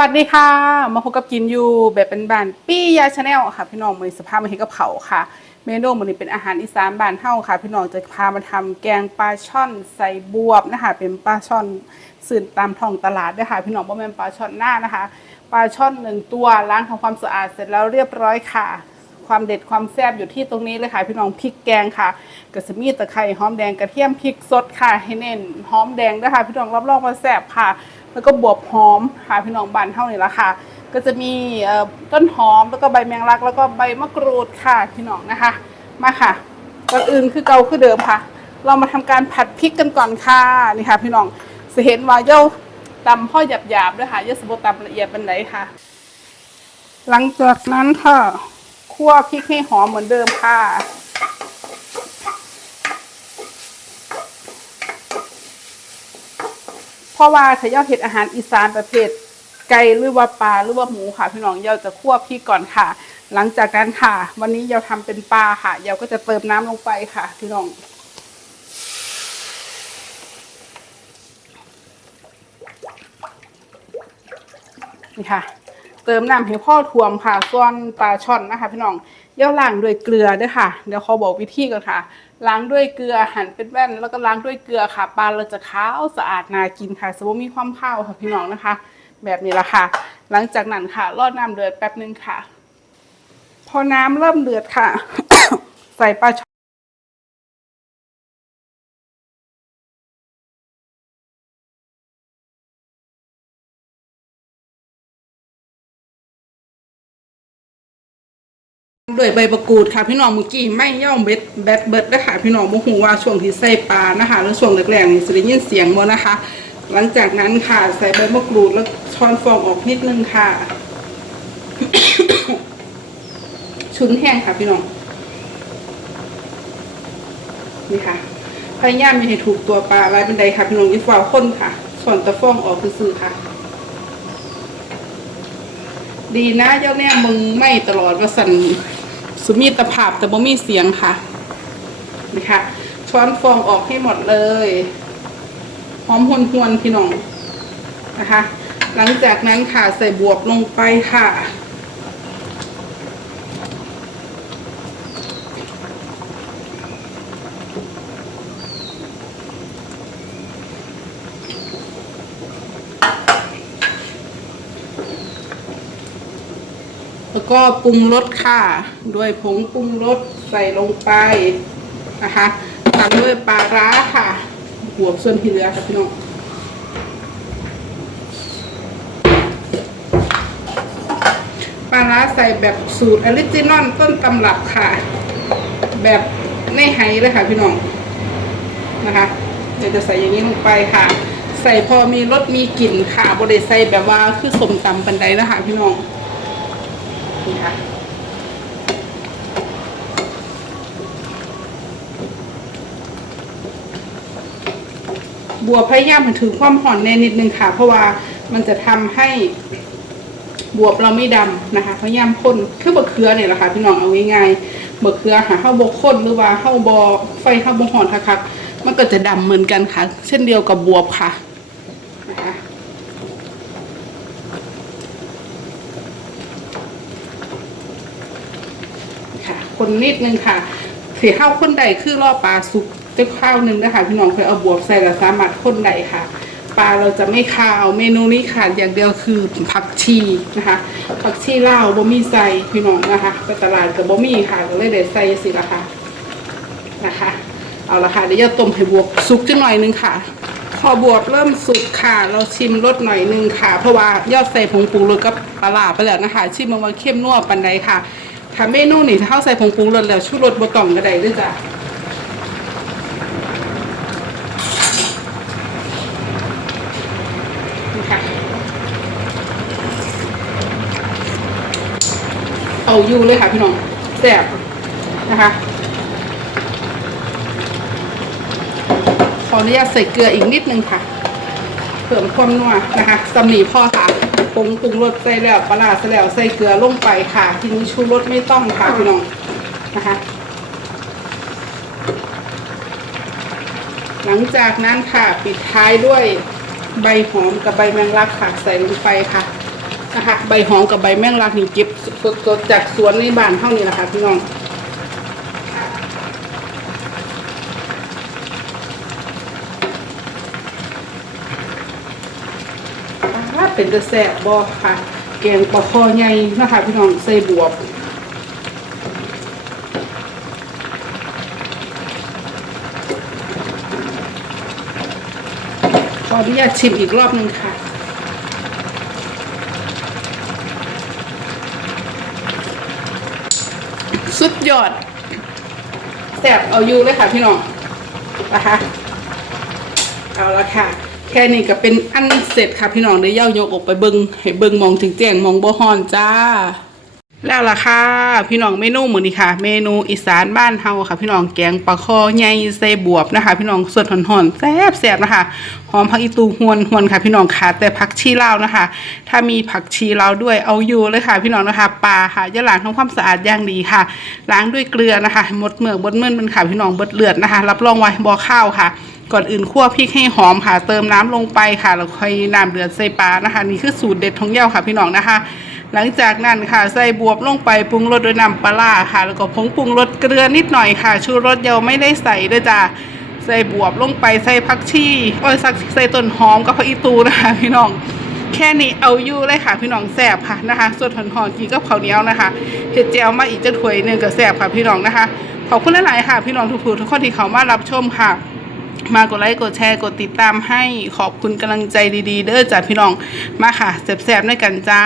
วัสดีค่ะ มาพบกับกินอยู่แบบเป็นบานปี้ยาชาแนลค่ะ พี่น้องมือสภาพมาเห็นกับเผาค่ะ เมนูมันนี้เป็นอาหารอีสานบ้านเฮาค่ะ พี่น้องจะพามาทำแกงปลาช่อนใส่บวบนะคะเป็นปลาช่อนสื่นตามท้องตลาดด้วยค่ะ พี่น้องบ่แม่นปลาช่อนหน้านะคะ ปลาช่อนหนึ่งตัวล้างทำความสะอาดเสร็จแล้วเรียบร้อยค่ะ ความเด็ดความแซ่บอยู่ที่ตรงนี้เลยค่ะ พี่น้องพริกแกงค่ะกระสมีตะไคร้หอมแดงกระเทียมพริกสดค่ะให้เน้นหอมแดงด้วยค่ะพี่น้องรับรองว่าแซ่บค่ะ แล้วก็บวบหอมค่ะพี่น้องบานเท่านี้ละค่ะ ก็จะมีต้นหอมแล้วก็ใบแมงลัก แล้วก็ใบมะกรูดค่ะพี่น้องนะคะ มาค่ะก่อนอื่นคือเกาคือเดิมค่ะ เรามาทำการผัดพริกกันก่อนค่ะนี่ค่ะพี่น้องจะเห็นว่าเย่าตำพ่อหยาบๆด้วยค่ะเย่าสมบูรตำละเอียดเป็นไหนค่ะ หลังจากนั้นค่ะคั่วพริกให้หอมเหมือนเดิมค่ะ เพราะว่าถ้าเย่าเห็ดอาหารอีสานประเภทไก่หรือว่าปลาหรือว่าหมูค่ะพี่น้องเย่าจะคั่วพริกก่อนค่ะ หลังจากนั้นค่ะ วันนี้เย่าทำเป็นปลาค่ะเย่าก็จะเติมน้ำลงไปค่ะพี่น้องนี่ค่ะเติมน้ำให้พ่อทวมค่ะ ส่วนปลาช่อนนะคะ พี่น้องเย่าล้างด้วยเกลือด้วยค่ะ เดี๋ยวเขาบอกวิธีกันค่ะ ล้างด้วยเกลือหั่นเป็นแว่น แล้วก็ล้างด้วยเกลือค่ะปลาเราจะขาวสะอาดน่ากินค่ะสมมติมีความข้าวค่ะพี่น้องนะคะ แบบนี้ละค่ะ หลังจากนั้นค่ะรอดน้ำเดือดแป๊บนึงค่ะ พอน้ำเริ่มเดือดค่ะ ใส่ปลาช่อน ด้วยใบประกูดค่ะพี่น้องเมื่อกี้ไม่ย่อมเบ็ดแบดเบิดนะคะพี่น้องบ่ฮู้ว่าช่วงที่ใส่ปลานะคะแล้วช่วงแรกๆนี่สิได้ยินเสียงบ่นะคะ หลังจากนั้นค่ะใส่ใบมะกรูดแล้วช้อนฟองออกนิดนึงค่ะ ชุนแห้งค่ะพี่น้องนี่ค่ะพยายามอย่าให้ถูกตัวปลาอะไรเป็นใดค่ะพี่น้องยิ่ฟาวข้นค่ะส่วนตะฟองออกซื่อค่ะดีนะเจ้าแน่มึงไม่ตลอดว่าสัน สุมีตภาพแต่บ่มีเสียงค่ะนี่ค่ะช้อนฟองออกให้หมดเลยหอมหวนหวนพี่น้องนะคะ หลังจากนั้นค่ะใส่บวบลงไปค่ะ แล้วก็ปรุงรสค่ะ ด้วยผงปรุงรสใส่ลงไปนะคะตามด้วยปลาร้าค่ะหัวส่วนที่เหลือค่ะพี่น้องปลาร้าใส่แบบสูตรออริจินอลต้นตำรับค่ะ แบบในไหเลยค่ะพี่น้องนะคะเดี๋ยวจะใส่อย่างนี้ลงไปค่ะ ใส่พอมีรสมีกลิ่นค่ะบริใส่แบบว่าคือสมตำปันไดนะคะพี่น้อง นี่ค่ะบัวพยายามให้ถือความห่อนแน่นิดนึงค่ะ เพราะว่ามันจะทำให้บวบเราไม่ดำนะคะพยายามข้นคือบะเขือเนี่ยแหละค่ะพี่น้องเอาง่ายๆบะเขือหาข้าวบกข้นหรือว่าข้าวบอไฟข้าวบกห่อนคักๆมันก็จะดำเหมือนกันค่ะ เช่นเดียวกับบัวค่ะ คนนิดนึงค่ะสีข้าวข้นใดคือล่อปลาสุกจะข้าวหนึ่งนะคะพี่น้องเคยเอาบวบใส่แล้วสามารถข้นใดค่ะ ปลาเราจะไม่คาวเมนูนี้ขาดอย่างเดียวคือผักชีนะคะผักชีลาวบ่มีใส่พี่น้องนะคะไปตลาดกับบ่มีค่ะก็เลยได้ใส่สิละค่ะนะคะเอาละค่ะเดี๋ยวจะต้มให้บวบสุกจังหน่อยนึงค่ะพอบวบเริ่มสุกค่ะ เราชิมรสหน่อยนึงค่ะ เพราะว่ายอดใส่ผงปรุงรสก็ปลาร้าไปแล้วนะคะ ชิมมาว่าเข้มนัวปันใดค่ะ ถ้าเมนูนี่ถ้าเข้าใส่ผงปรุงรสแล้วชูรสบะต่องก็ได้ด้วยจ้ะค่ะเอาอยู่เลยค่ะพี่น้องแซ่บนะคะขออนุญาตใส่เกลืออีกนิดนึงค่ะ เพิ่มความนัวนะคะสำนีพ่อค่ะ ปรุงปรุงรสใส่แล้วปลาใส่แล้วใส่เกลือลงไปค่ะ ทีนี้ชูรสไม่ต้องค่ะพี่น้องนะคะ หลังจากนั้นค่ะปิดท้ายด้วยใบหอมกับใบแมงลักค่ะใส่ลงไปค่ะนะคะใบหอมกับใบแมงลักนี่เก็บสดๆจากสวนในบ้านเท่านี้แหละค่ะพี่น้องอ่า เป็นจะแสบบอค่ะ แกงปลาคอใหญ่นะคะพี่น้องใส่บวบขออนุญาตชิมอีกรอบหนึ่งค่ะสุดยอดแซ่บเอาอยู่เลยค่ะพี่น้องนะคะเอาละค่ะ แค่นี้ก็เป็นอันเสร็จค่ะพี่น้องได้เย่ายกออกไปเบิงให้เบิงมองถึงแจ้งมองบ่ฮอนจ้า แล้วล่ะค่ะ พี่น้องเมนูเหมือนนี้ค่ะ เมนูอีสานบ้านเฮาค่ะ พี่น้องแกงปลาคอใหญ่ใส่บวบนะคะ พี่น้องสดหอนๆแซ่บแซ่บนะคะหอมผักอีตูหวนหวนค่ะ พี่น้องค่ะแต่ผักชีลาวนะคะ ถ้ามีผักชีลาวด้วยเอาอยู่เลยค่ะ พี่น้องนะคะปลาค่ะอย่าล้างทำความสะอาดอย่างดีค่ะ ล้างด้วยเกลือนะคะหมดเมือกบดเมื่นมันค่ะพี่น้องบดเลือดนะคะ รับรองไว้บ่อข้าวค่ะ ก่อนอื่นคั่วพริกให้หอมค่ะเติมน้ำลงไปค่ะแล้วค่อยน้ำเดือดใส่ปลานะคะ นี่คือสูตรเด็ดของเย้าค่ะพี่น้องนะคะ หลังจากนั้นค่ะใส่บวบลงไปปรุงรสด้วยน้ำปลาค่ะ แล้วก็ผงปรุงรสเกลือนิดหน่อยค่ะ ชูรสเยาไม่ได้ใส่ด้วยจ้ะใส่บวบลงไปใส่ผักชีโอ้ยสักใส่ต้นหอมกับผักอีตูนะคะ พี่น้องแค่นี้เอาอยู่เลยค่ะ พี่น้องแสบค่ะนะคะสดหอนๆกินกับข้าวเหนียวนะคะเห็ดแจวมาอีกจะถ้วยหนึ่งก็แสบค่ะพี่น้องนะคะขอบคุณหลายๆค่ะ พี่น้องทุกผู้ทุกคนที่เขามารับชมค่ะ มากดไลค์กดแชร์กดติดตามให้ขอบคุณกำลังใจดีๆ เด้อจ้ะพี่น้องมาค่ะแสบๆด้วยกันจ้า